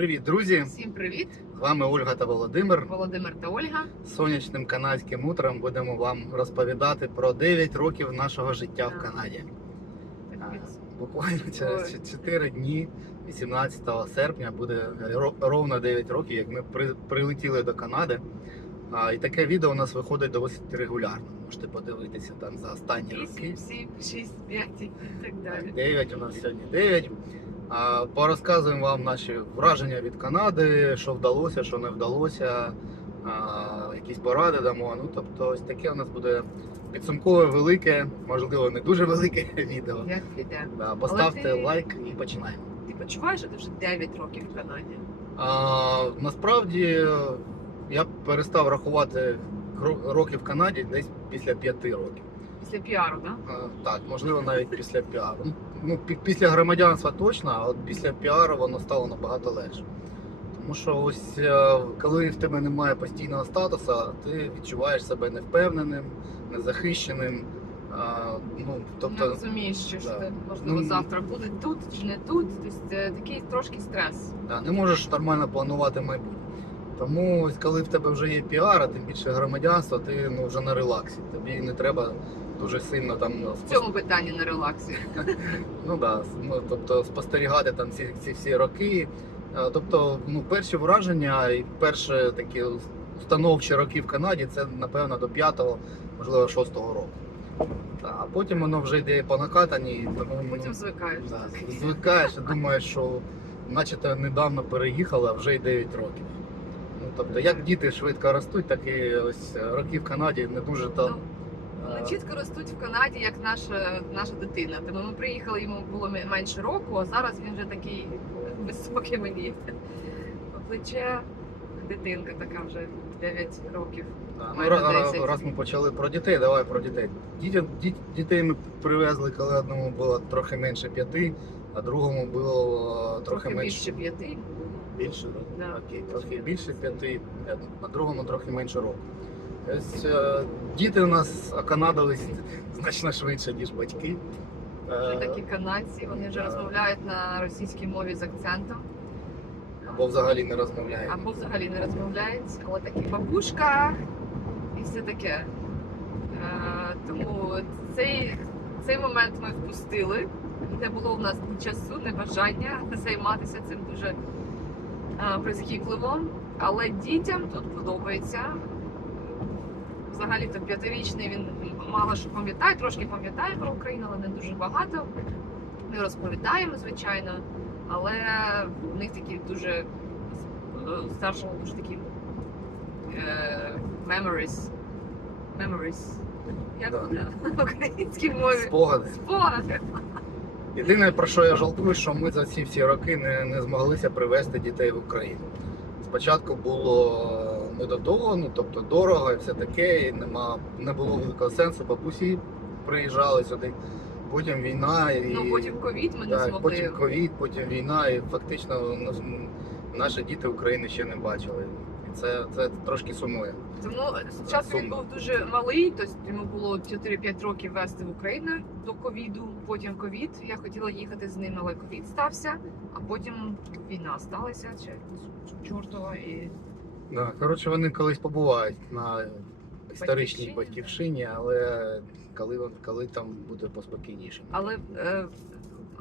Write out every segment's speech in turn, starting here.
Привіт, друзі! Всім привіт! З вами Ольга та Володимир. Володимир та Ольга. Сонячним канадським утром будемо вам розповідати про 9 років нашого життя в Канаді. Буквально через 4 дні, 18 серпня, буде ровно 9 років, як ми прилетіли до Канади. І таке відео у нас виходить досить регулярно. Можете подивитися там за останні роки. 8, 7, 6, 5 і так далі. 9 у нас сьогодні 9. Порозказуємо вам наші враження від Канади, що вдалося, що не вдалося, якісь поради дамо. Ну, тобто, ось таке у нас буде підсумкове велике, можливо, не дуже велике відео. Як піде? Да, поставте ти- лайк і починаємо. Ти почуваєш, що ти вже 9 років в Канаді? А, насправді я перестав рахувати роки в Канаді десь після 5 років. Після піару, так? А, Так, можливо, навіть після піару. Ну, Ну, після громадянства точно, а от після піару воно стало набагато легше. Тому що ось е, коли в тебе немає постійного статусу, ти відчуваєш себе невпевненим, незахищеним. А, ну, Не тобто, розумієш, що да. ти, можливо, Ну, завтра буде тут чи не тут. Тобто е, такий трошки стрес. да, не можеш нормально планувати майбутнє. Тому ось коли в тебе вже є піар, а тим більше громадянство, ти ну, вже на релаксі. Тобі не треба дуже сильно там ну, В цьому питанні на релаксі. Ну да, ну тобто спостерігати там ці, ці всі роки. Тобто, ну, перші враження і перші такі установчі роки в Канаді це напевно до п'ятого, можливо, шостого року. А потім воно вже йде по накатанні, тому Потім звикаєш. да, звикаєш і думаєш, що наче недавно переїхали, а вже й 9 років. Тобто, як діти швидко ростуть, так і ось роки в Канаді не дуже Ну, там. Вони чітко ростуть в Канаді, як наша, наша дитина. Тому ми приїхали, йому було менше року, а зараз він вже такий високий мені. Плече дитинка така вже 9 років. Да, ну, раз, раз ми почали про дітей, давай про дітей. Дітей, діт- дітей ми привезли, коли одному було трохи менше п'яти, а другому було е, трохи, Трохи менше. більше п'яти. Більше, Да. Окей, трохи більше п'яти, а другому трохи менше року. Ось, е, діти у нас оканадились значно швидше, ніж батьки. Вже Е, такі канадці, вони вже розмовляють на російській мові з акцентом. Або взагалі не розмовляють. Або взагалі не розмовляють, але такі бабушка і все таке. Е, тому цей, цей момент ми впустили. Не було в нас ні часу, ні бажання займатися цим дуже прискіпливо. Але дітям тут подобається. Взагалі то п'ятирічний він мало що пам'ятає, трошки пам'ятає про Україну, але не дуже багато. Ми розповідаємо, звичайно, але в них такі дуже е, старшого дуже такі е, memories. Memories. Як Да. на українській мові? Спогади. Спогади. Єдине, про що я жалкую, що ми за ці всі роки не, не змоглися привезти дітей в Україну. Спочатку було е, не до того, ну тобто дорого і все таке, і нема, не було великого сенсу. Бабусі приїжджали сюди, потім війна і Ну потім ковід ми не так, змогли. потім ковід, потім війна, і фактично наші діти України ще не бачили. Це, це трошки сумує. Тому спочатку він був дуже малий, тобто йому було 4-5 років вести в Україну до ковіду. Потім ковід. Я хотіла їхати з ним, але ковід стався, а потім війна сталася, чи чортова і Да, коротше, вони колись побувають на історичній Батьківщині, але коли, коли там буде поспокійніше. Але е,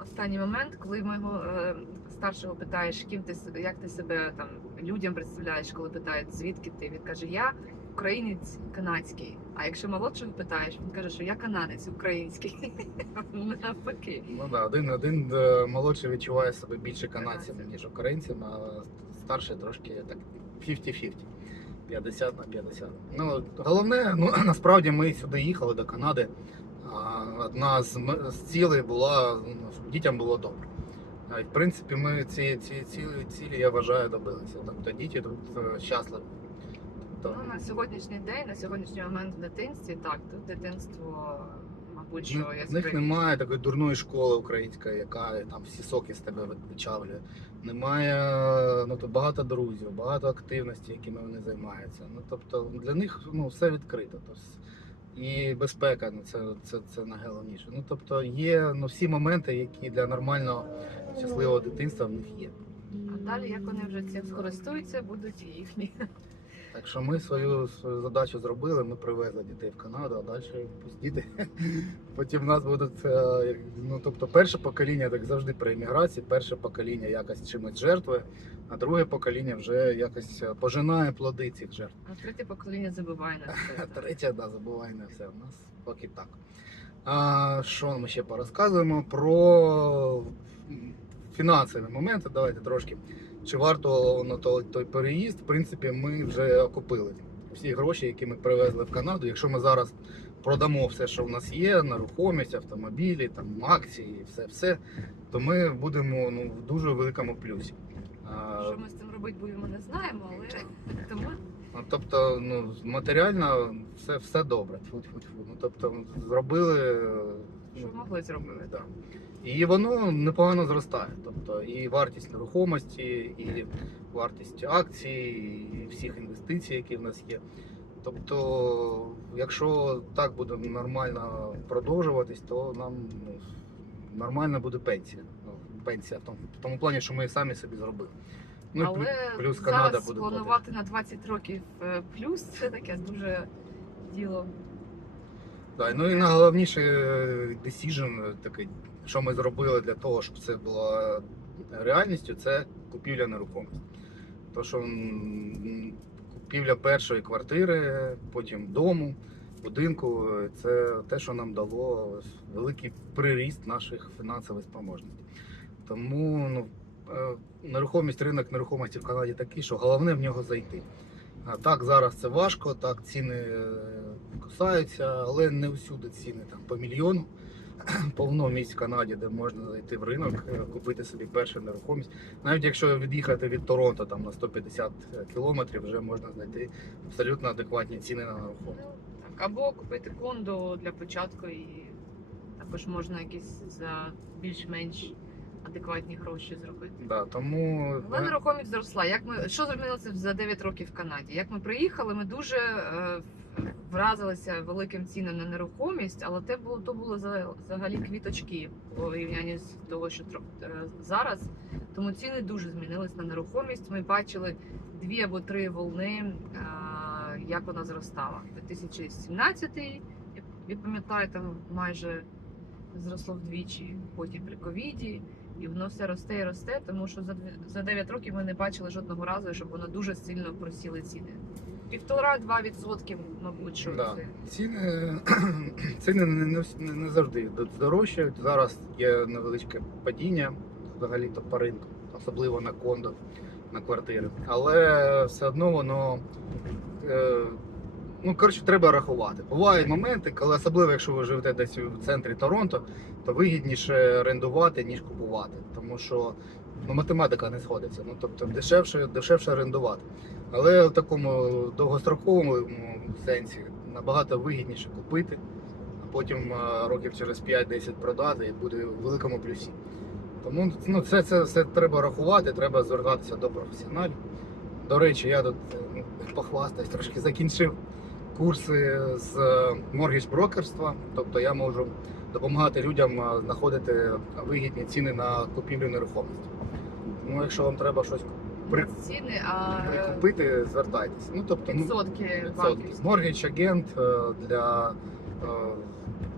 останній момент, коли мого е, старшого питаєш, ким ти як ти себе там людям представляєш, коли питають, звідки ти, він каже, я українець канадський. А якщо молодшого питаєш, він каже, що я канадець український. Навпаки. Ну да, один один е, молодший відчуває себе більше канадцем, ніж українцем, а старший трошки так 50-50. 50 на 50. Ну, головне, ну насправді ми сюди їхали до Канади. Одна з, цілей була, ну, щоб дітям було добре. І, в принципі, ми ці, ці цілі, цілі, я вважаю, добилися. Тобто діти тут е, щасливі. Тобто, Ну, на сьогоднішній день, на сьогоднішній момент в дитинстві, так, тут дитинство, мабуть, що Ну, я в них немає такої дурної школи української, яка там всі соки з тебе вичавлює. Немає ну то багато друзів, багато активності, якими вони займаються. Ну тобто для них ну все відкрито. Тобто, і безпека, ну це, це, це найголовніше. Ну тобто є ну всі моменти, які для нормального щасливого дитинства в них є. А далі, як вони вже цим скористуються, будуть і їхні. Так що ми свою, свою задачу зробили, ми привезли дітей в Канаду, а далі пусть діти. Потім в нас будуть, е, ну тобто перше покоління, так завжди при еміграції, перше покоління якось чимось жертвує, а друге покоління вже якось е, пожинає плоди цих жертв. А третє покоління забиває на все. Третє, да, забувай на все. У нас поки так. А, що ми ще порозказуємо про фінансові моменти. Давайте трошки. Чи варто на той, той переїзд? В принципі, ми вже окупили всі гроші, які ми привезли в Канаду. Якщо ми зараз продамо все, що в нас є, нерухомість, автомобілі, там акції, все, все, то ми будемо ну, в дуже великому плюсі. Що ми з цим робити будемо, не знаємо, але тому Ну, тобто, ну, матеріально все, все добре. Ну, тобто, зробили. Що могли зробити. да. І воно непогано зростає. Тобто і вартість нерухомості, і вартість акцій, і всіх інвестицій, які в нас є. Тобто, якщо так буде нормально продовжуватись, то нам ну, нормальна буде пенсія. Ну, пенсія в тому, в тому плані, що ми самі собі зробили. Ну, Але плюс Канада зараз буде планувати на 20 років е, плюс це таке дуже діло. Да, ну і найголовніше е, decision, такий, що ми зробили для того, щоб це було реальністю, це купівля нерухомості. То, що купівля першої квартири, потім дому, будинку, е, це те, що нам дало великий приріст наших фінансових спроможностей. Тому ну, е, нерухомість, ринок нерухомості в Канаді такий, що головне в нього зайти. Так зараз це важко, так ціни е, кусаються, але не всюди ціни там по мільйону. Повно місць в Канаді, де можна зайти в ринок, е, купити собі першу нерухомість. Навіть якщо від'їхати від Торонто там на 150 кілометрів, вже можна знайти абсолютно адекватні ціни на нерухомість. Ну, так, або купити кондо для початку, і також можна якісь за більш-менш адекватні гроші зробити. Да, тому Але нерухомість зросла. Як ми що змінилося за 9 років в Канаді? Як ми приїхали, ми дуже е, вразилися великим цінам на нерухомість, але те було то було взагалі квіточки у порівнянні з того, що е, зараз. Тому ціни дуже змінились на нерухомість. Ми бачили дві або три волни, е, як вона зростала. 2017, я- я пам'ятаю, там майже зросло вдвічі, потім при ковіді. І воно все росте і росте, тому що за за 9 років ми не бачили жодного разу, щоб воно дуже сильно просіли ціни. Півтора-два відсотки, мабуть, що Да. це. Ціни, ціни не, не, не, не завжди дорожчають. Зараз є невеличке падіння взагалі-то по ринку, особливо на кондо, на квартири. Але все одно воно. Е, ну, коротше, треба рахувати. Бувають моменти, коли особливо, якщо ви живете десь в центрі Торонто, то вигідніше орендувати, ніж купувати. Тому що ну, математика не сходиться. Ну, тобто дешевше, дешевше орендувати. Але в такому довгостроковому сенсі набагато вигідніше купити, а потім е, років через 5-10 продати і буде в великому плюсі. Тому ну, це, це все треба рахувати, треба звертатися до професіоналів. До речі, я тут е, ну, похвастаюсь, трошки закінчив курси з моргідж брокерства, тобто я можу допомагати людям е, знаходити вигідні ціни на купівлю нерухомості. Ну, якщо вам треба щось при- ціни, а е, прикупити, звертайтеся. Ну, тобто, ну, відсотки відсотки. банківські. Моргідж агент е, для е,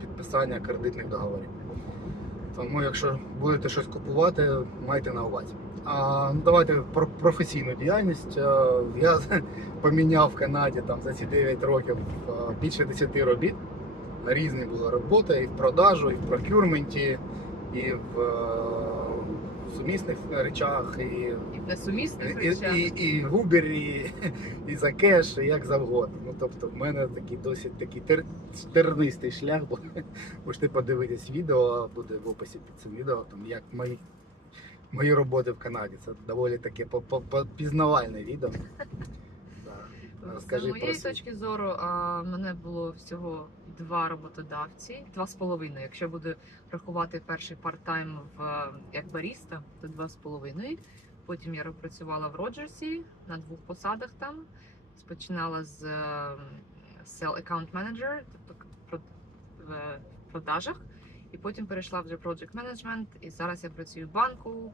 підписання кредитних договорів. Тому, якщо будете щось купувати, майте на увазі. А, ну, давайте про професійну діяльність. Е, Я поміняв в Канаді там, за ці 9 років е, більше 10 робіт. Різні були роботи і в продажу, і в прокюрменті, і в е, сумісних речах, і І в несумісних і, речах. і, і і Uber, і, і за кеш, і як завгодно. Ну, тобто, в мене такий досить такий тер, тернистий шлях, бо можете подивитись відео, буде в описі під цим відео, там як мої, мої роботи в Канаді. Це доволі таке пізнавальне відео. Да. З Розкажи про моєї точки зору, а, мене було всього два роботодавці, два з половиною. Якщо буду рахувати перший парт-тайм в е, як баріста, то два з половиною. Потім я працювала в Роджерсі на двох посадах там. Спочинала з е, Sell Account Manager, тобто в продажах, і потім перейшла вже в Project Management, і зараз я працюю в банку.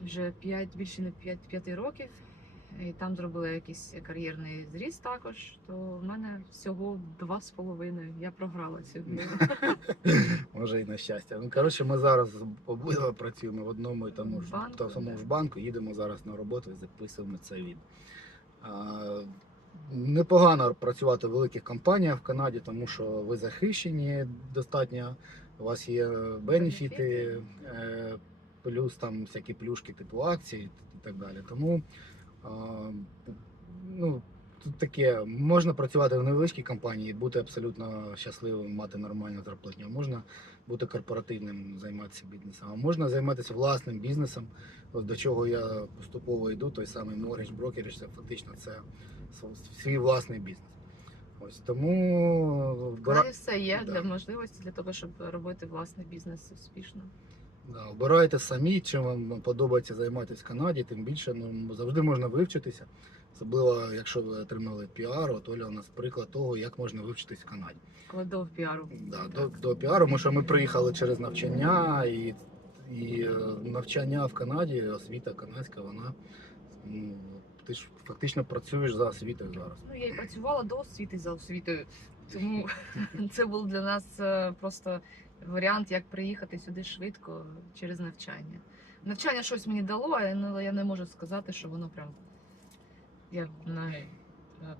вже 5, більше не 5, 5 років. І там зробила якийсь кар'єрний зріст також. То в мене всього два з половиною. Я програла сьогодні. Може і на щастя. Ну коротше, ми зараз обидва працюємо в одному і тому ж Банку, тому да. ж банку. Їдемо зараз на роботу і записуємо це відео. А, Непогано працювати в великих компаніях в Канаді, тому що ви захищені достатньо. У вас є бенефіти, е, плюс там всякі плюшки, типу акції і так далі. Тому ну, тут таке, можна працювати в невеличкій компанії, бути абсолютно щасливим, мати нормальну зарплатню. Можна бути корпоративним, займатися бізнесом. А можна займатися власним бізнесом. До чого я поступово йду, той самий mortgage brokerage, це фактично це свій власний бізнес. Ось тому В все є Да. для можливості для того, щоб робити власний бізнес успішно. Да, обирайте самі, чим вам подобається займатися в Канаді, тим більше ну, завжди можна вивчитися. Особливо, якщо ви отримали піар, от Оля у нас приклад того, як можна вивчитись в Канаді. Складов піару. Да, до, до піару, тому що ми приїхали через навчання, і, і е, навчання в Канаді, освіта канадська, вона ну, ти ж фактично працюєш за освітою зараз. Ну, я і працювала до освіти за освітою, тому це був для нас е, просто варіант, як приїхати сюди швидко через навчання. Навчання щось мені дало, але я не можу сказати, що воно прям я навіть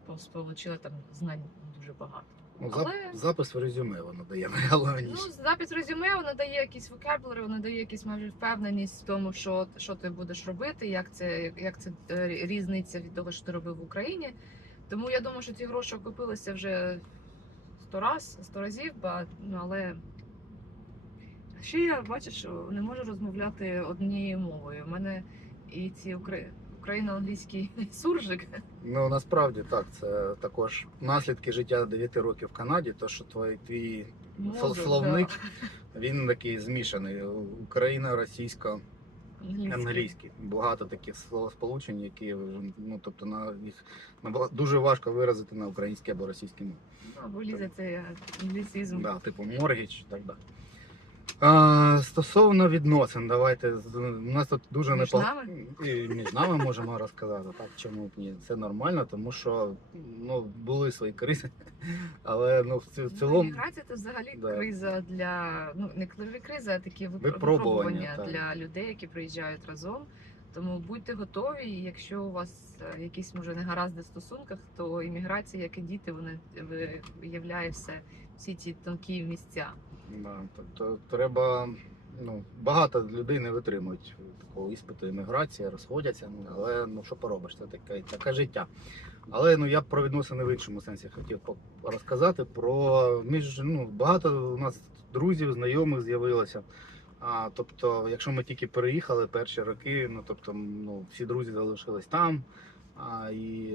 отримала там знань дуже багато. Ну, Але- Запис в резюме воно дає найголовніше. Ну, запис резюме вона дає якісь vocabulary, вона дає якісь майже впевненість в тому, що, що ти будеш робити, як це, як це е, різниця від того, що ти робив в Україні. Тому я думаю, що ці гроші окупилися вже сто раз, сто разів, ба- ну, але ще я бачу, що не можу розмовляти однією мовою. У мене і ці укра... україно-англійський суржик. Ну насправді так, це також наслідки життя 9 років в Канаді, то що твій, твій мозок, словник він такий змішаний. Україна, російсько, да, англійський. Багато таких словосполучень, які ну тобто на їх набагато- дуже важко виразити на українській або російській мові. Або лізе цей англіцизм. Да, типу моргіч і так далі. А, стосовно відносин, давайте з- у нас тут дуже Між непо- нами? І між нами можемо розказати. Так, чому б ні? Це нормально, тому що ну, були свої кризи. Але ну, в, ці- в Ну, цілому Міграція це взагалі Да. криза для ну не кли- криза, а такі випро- Випробування, випробування так. для людей, які приїжджають разом. Тому будьте готові. і Якщо у вас е, якісь може негаразди в стосунках, то імміграція, як і діти, вона ви- виявляє все всі ті тонкі місця. Да, тобто треба. Ну, багато людей не витримують такого іспиту імміграції, розходяться, але ну що поробиш, це таке, таке життя. Але ну я про відносини в іншому сенсі хотів розказати про між ну багато у нас друзів, знайомих з'явилося. А, тобто, якщо ми тільки переїхали перші роки, ну тобто, ну всі друзі залишились там. А, і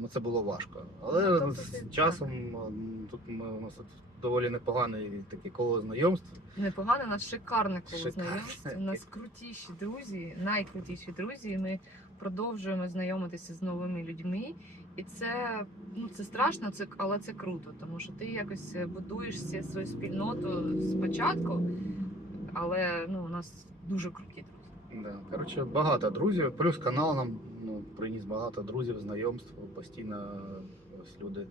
ну, це було важко. Але Ну, тобто з часом м, тут ми, у нас доволі непоганий таке коло знайомств. Непогано, у нас шикарне коло Шикарне. знайомств. У нас крутіші друзі, найкрутіші друзі. І ми продовжуємо знайомитися з новими людьми. І це ну це страшно, це але це круто, тому що ти якось будуєшся свою спільноту спочатку, але ну у нас дуже круті друзі. Да. Коротше, багато друзів. Плюс канал нам ну, приніс багато друзів, знайомств. Постійно ось люди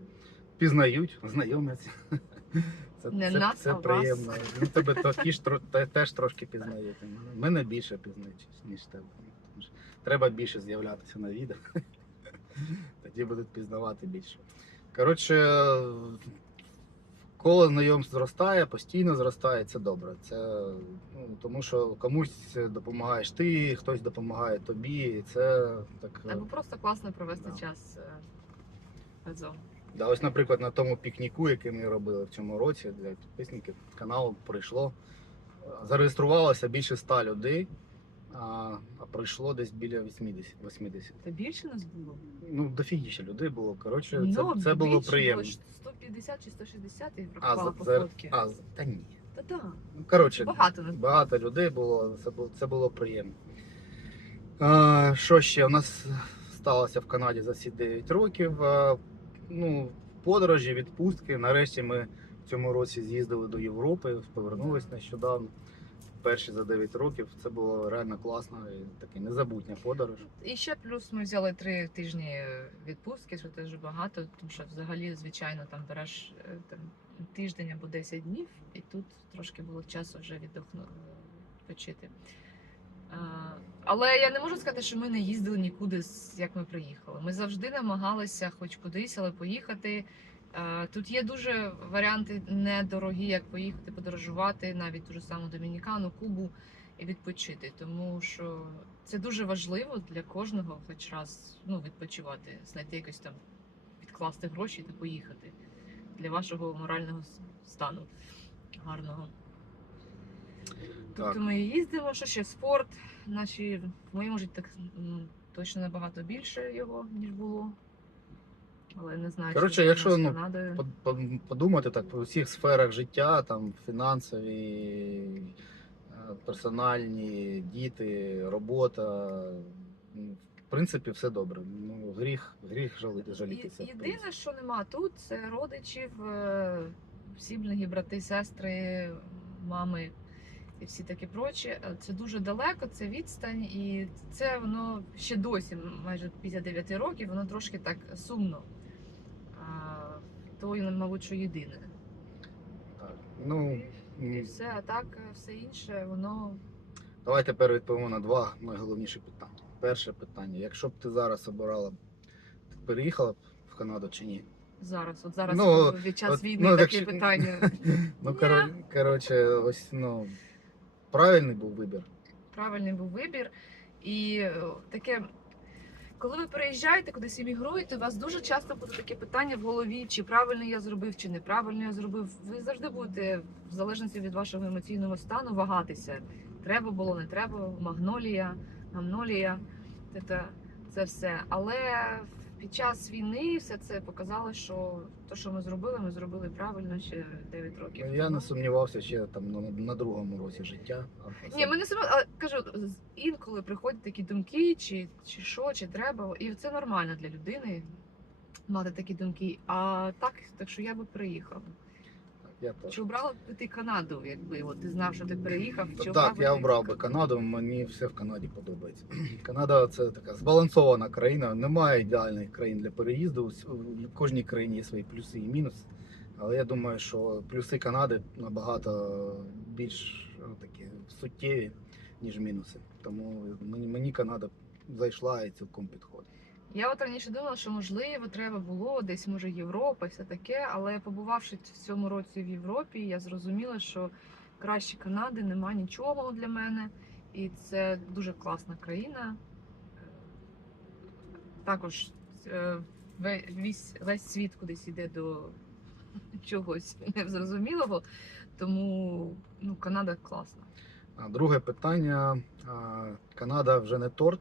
пізнають, знайомляться. Це, Не це, нас, це а вас. приємно. Ну, тебе такі ж те- теж трошки пізнають. Мене більше пізнають, ніж тебе. Тому що Треба більше з'являтися на відео. Тоді будуть пізнавати більше. Коротше, коло знайомств зростає, постійно зростає, це добре. Це ну, тому що комусь допомагаєш ти, хтось допомагає тобі. Це так. Або просто класно провести Да. час е, разом. Да, ось, наприклад, на тому пікніку, який ми робили в цьому році для підписників каналу, прийшло. е, Зареєструвалося більше 100 людей, а, а прийшло десь біля 80. 80. Та більше нас було. Ну, дофігіше людей було. Коротше, Ну, це, це було більше приємно. 150 чи 160 я А, врахувала за, по фотки. а, та ні. Та да. Ну, коротше, Багато нас було. багато людей було, це було, це було приємно. А, що ще? У нас сталося в Канаді за ці 9 років. Ну, подорожі, відпустки. Нарешті ми в цьому році з'їздили до Європи, повернулись нещодавно. перші за 9 років. Це було реально класно і таке незабутня подорож. І ще плюс ми взяли три тижні відпустки, що теж багато, тому що взагалі, звичайно, там береш е, там, тиждень або 10 днів, і тут трошки було часу вже віддохнути, відпочити. А, Але я не можу сказати, що ми не їздили нікуди, як ми приїхали. Ми завжди намагалися хоч кудись, але поїхати. Тут є дуже варіанти недорогі, як поїхати, подорожувати, навіть ту ж саму Домінікану, Кубу і відпочити. Тому що це дуже важливо для кожного, хоч раз ну, відпочивати, знайти якось там відкласти гроші та поїхати для вашого морального стану гарного. Тобто ми їздимо, що ще спорт. Наші в моєму житті так точно набагато більше його, ніж було. Але не знаю, Коротше, чи якщо, ну, Канадою. Под- под- Подумати так по всіх сферах життя, там фінансові, е, персональні, діти, робота. Ну, В принципі, все добре. Ну, гріх, гріх жалити, жалітися. Єдине, що нема тут, це родичів, е, брати, сестри, мами і всі такі прочі. Е, Це дуже далеко, це відстань, і це воно ще досі, майже після 9 років, воно трошки так сумно. То, мабуть, що єдине. Так. Ну, І все, а так е, все інше, воно давай тепер відповімо на два найголовніші питання. Перше питання: якщо б ти зараз обирала, ти переїхала б в Канаду чи ні? зараз. От зараз Ну, під час от, війни ну, таке якщо- питання. Ну, коротше, ось ну правильний був вибір. правильний був вибір. І е, таке, коли ви переїжджаєте кудись іммігруєте, у вас дуже часто буде таке питання в голові, чи правильно я зробив, чи неправильно я зробив. Ви завжди будете, в залежності від вашого емоційного стану, вагатися. Треба було, не треба, магнолія, гамнолія, це, це все. Але під час війни все це показало, що те, що ми зробили, ми зробили правильно ще 9 років. Я не сумнівався ще там на, на другому році життя. Ні, ми не себе, але кажу, інколи приходять такі думки, чи, чи що, чи треба, і це нормально для людини мати такі думки. А так, так що я би приїхав. Я теж. Чи обрала б ти Канаду, якби от ти знав, що ти переїхав? Чи Так, я обрав би Канаду, мені все в Канаді подобається. Канада це така збалансована країна. Немає ідеальних країн для переїзду. Ус- В кожній країні є свої плюси і мінуси. Але я думаю, що плюси Канади набагато більш ну, такі суттєві, ніж мінуси. Тому мені Канада зайшла і цілком підходить. Я от раніше думала, що можливо треба було десь, може, Європа, і все таке, але побувавши в цьому році в Європі, я зрозуміла, що краще Канади нема нічого для мене, і це дуже класна країна. Також е, ве- весь, весь світ кудись іде до чогось незрозумілого, тому ну, Канада класна. Друге питання: Канада вже не торт.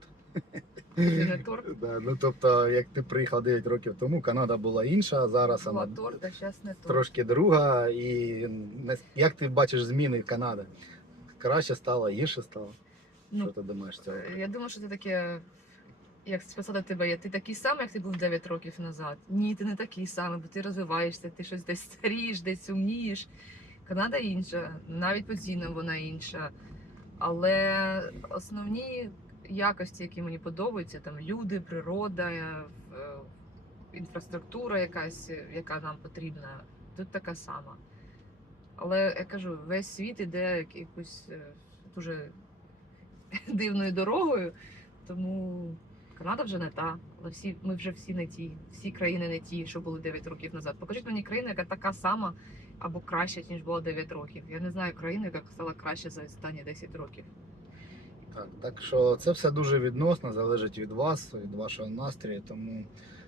Торт, Да, ну тобто, як ти приїхав 9 років тому, Канада була інша, зараз була вона торт, а зараз не торт. трошки друга. І як ти бачиш зміни Канади? Краще стало, гірше стало. Ну, Що ти думаєш цього? Е, Я думаю, що це таке, як списати тебе, ти такий самий, як ти був 9 років назад. Ні, ти не такий самий, бо ти розвиваєшся, ти щось десь старієш, десь умнієш. Канада інша, навіть постійно вона інша. Але основні якості, які мені подобаються, там люди, природа, е, інфраструктура якась, е, яка нам потрібна, тут така сама. Але я кажу, весь світ іде як- якусь е, дуже дивною дорогою, тому Канада вже не та, але всі ми вже всі не ті, всі країни не ті, що були 9 років назад. Покажіть мені країну, яка така сама або краща, ніж була 9 років. Я не знаю країну, яка стала краще за останні 10 років. Так, так що це все дуже відносно, залежить від вас, від вашого настрою. Тому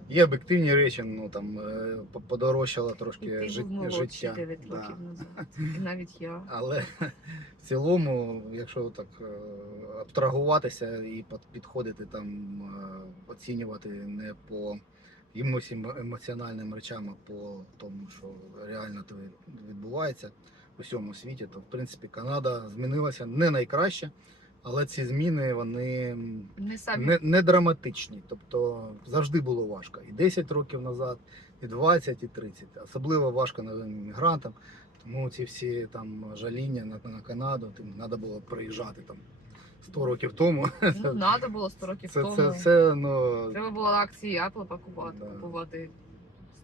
є об'єктивні речі, ну там е, по- подорожчало трошки жит- життя. 9 Да. років назад. Навіть я. Але в цілому, якщо так е, абстрагуватися і під- підходити там, е, оцінювати не по емоціональним речам, а по тому, що реально то відбувається у всьому світі, то в принципі Канада змінилася не найкраще, але ці зміни вони Не самі не, не драматичні. Тобто завжди було важко. І 10 років назад, і 20, і 30. Особливо важко новим мігрантам, Тому ці всі там жаління на, на Канаду, тим треба було приїжджати там 100 років тому. Ну, треба було 100 років Це, тому. це все, ну, Треба було акції Apple покупати, Да. купувати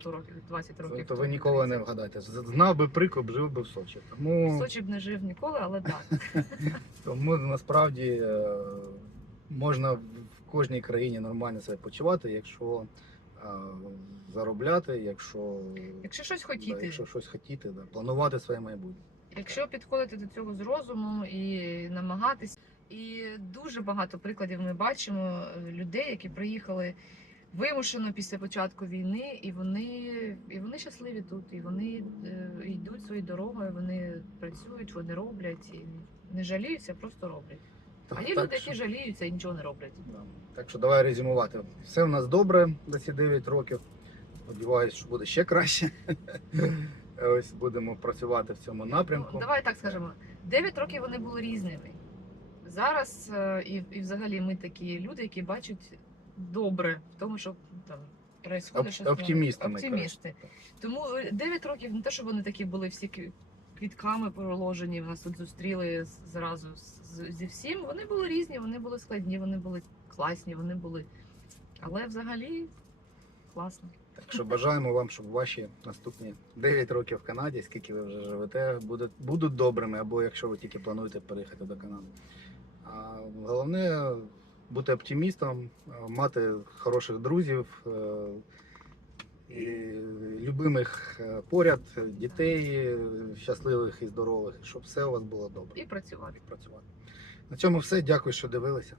100 років, 20 років. то ви ніколи не вгадаєте. Знав би прикоп, жив би в Сочі. В Тому, Сочі б не жив ніколи, але так. тому насправді е, можна в кожній країні нормально себе почувати, якщо е, заробляти, якщо, Якщо щось да, хотіти, якщо щось хотіти, да, планувати своє майбутнє. якщо підходити до цього з розумом і намагатись. І дуже багато прикладів ми бачимо е, людей, які приїхали вимушено після початку війни, і вони, і вони щасливі тут, і вони е, йдуть своєю дорогою, вони працюють, вони роблять і не жаліються, просто роблять. А є люди, що- які жаліються і нічого не роблять. Да. Так що давай резюмувати. Все в нас добре за ці 9 років. Сподіваюсь, що буде ще краще. Ось будемо працювати в цьому напрямку. Ну, давай так скажемо. 9 років вони були різними. Зараз е, і, і взагалі ми такі люди, які бачать добре в тому, що там происходить Оп- щось. оптимістами, Оптимісти. Тому 9 років не те, що вони такі були всі квітками проложені, нас тут зустріли зразу з- зі всім. Вони були різні, вони були складні, вони були класні, вони були. Але взагалі класно. Так що бажаємо вам, щоб ваші наступні 9 років в Канаді, скільки ви вже живете, будуть, будуть добрими, або якщо ви тільки плануєте переїхати до Канади. А головне бути оптимістом, е, мати хороших друзів, е, і любимих е, поряд, дітей щасливих і здорових, щоб все у вас було добре. І працювати. працювати. На цьому все. Дякую, що дивилися.